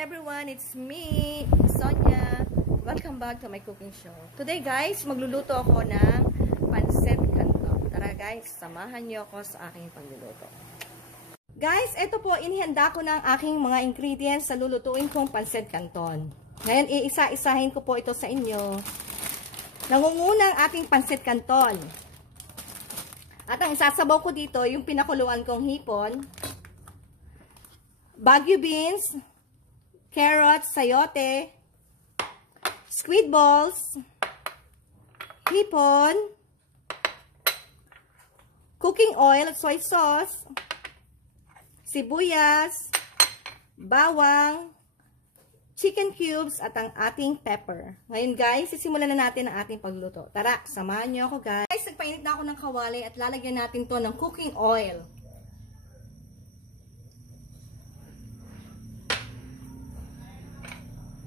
everyone, it's me, Sonia. Welcome back to my cooking show. Today guys, magluluto ako ng pancit canton. Tara guys, samahan niyo ako sa aking pagluluto. Guys, ito po, inihanda ko ng aking mga ingredients sa lulutuin kong pancit canton. Ngayon, iisa-isahin ko po ito sa inyo. Nangungunang ating pancit canton. At ang isasabaw ko dito, yung pinakuluan kong hipon, Baguio beans, carrots, sayote, squid balls, hipon, cooking oil at soy sauce, sibuyas, bawang, chicken cubes, at ang ating pepper. Ngayon guys, sisimulan na natin ang ating pagluto. Tara, samahan niyo ako guys. Guys, nagpainit na ako ng kawali at lalagyan natin to ng cooking oil.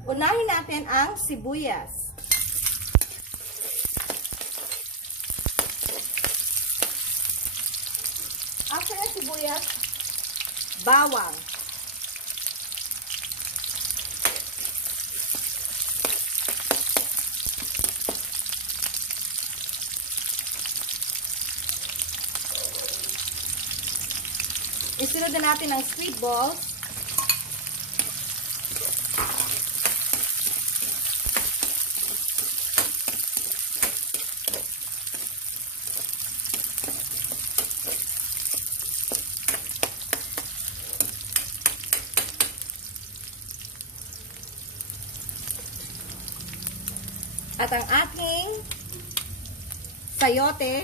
Unahin natin ang sibuyas. After ng sibuyas, bawang. Isunod na natin ang squid balls. At ang ating sayote,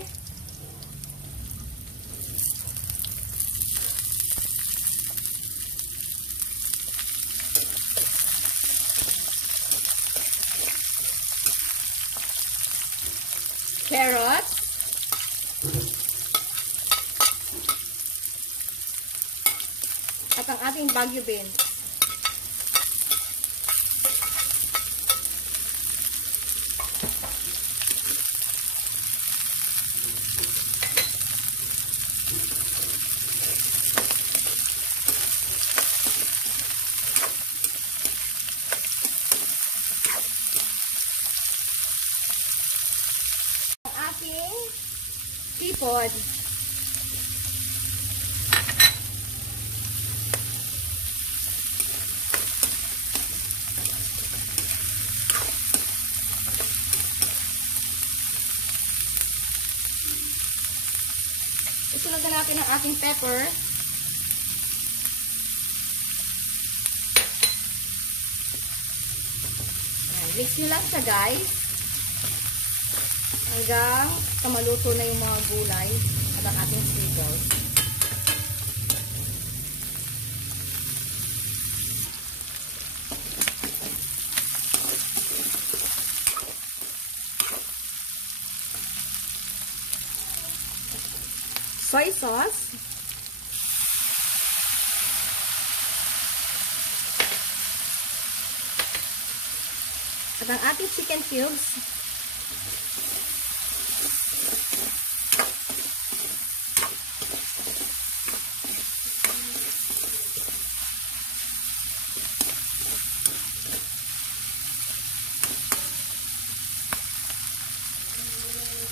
carrots, at ang ating Baguio beans. Hipon. Isunod na natin ang ating pepper. Mix nyo lang siya guys. Hanggang maluto na yung mga gulay at ang ating squid balls. Soy sauce. At ang ating chicken cubes.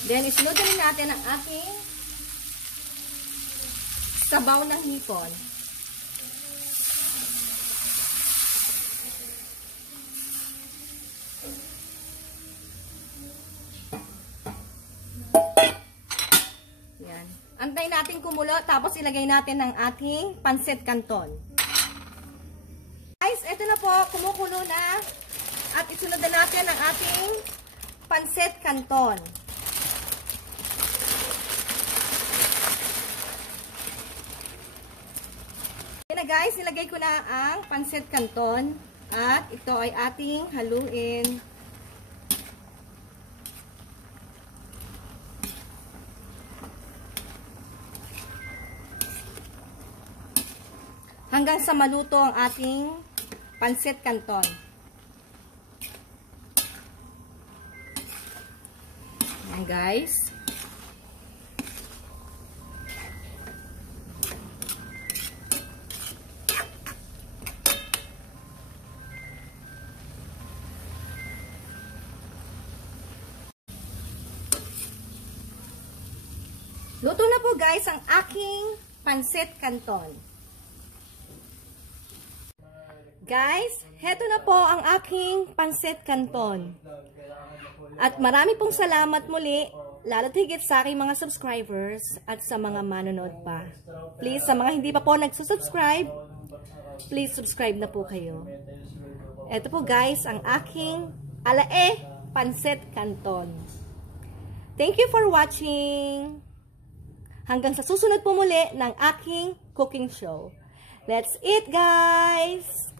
Then, isunod rin natin ang ating sabaw ng hipon. Yan. Antayin natin kumulo, tapos ilagay natin ang ating pancit canton. Guys, eto na po, kumukulo na. At isunod na natin ang ating pancit canton. Na guys, nilagay ko na ang pancit canton at ito ay ating haluin. Hanggang sa maluto ang ating pancit canton. Ayan guys. Luto na po guys ang aking pancit canton. Guys, heto na po ang aking pancit canton. At marami pong salamat muli, lalo't higit sa aking mga subscribers at sa mga manonood pa. Please, sa mga hindi pa po nagsusubscribe, please subscribe na po kayo. Ito po guys, ang aking alae pancit canton. Thank you for watching. Hanggang sa susunod po muli ng aking cooking show. Let's eat guys!